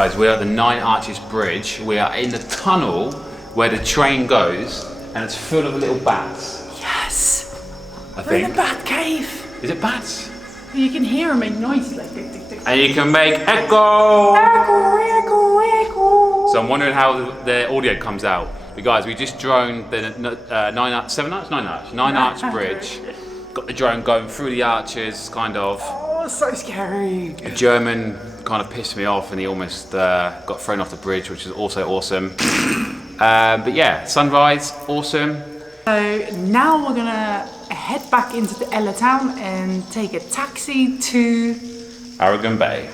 guys, we're at the Nine Arches Bridge. We are in the tunnel where the train goes, and it's full of little bats. Yes! I We're in think. the bat cave. Is it bats? You can hear them make noises like tick, tick, tick. And you can make echo! Echo, echo, echo. So I'm wondering how the audio comes out. But guys, we just droned the Nine Arch Bridge. Got the drone going through the arches, kind of. Oh, so scary. A German kind of pissed me off and he almost got thrown off the bridge, which is also awesome. But yeah, sunrise, awesome. So now we're gonna head back into the Ella town and take a taxi to Aragon Bay.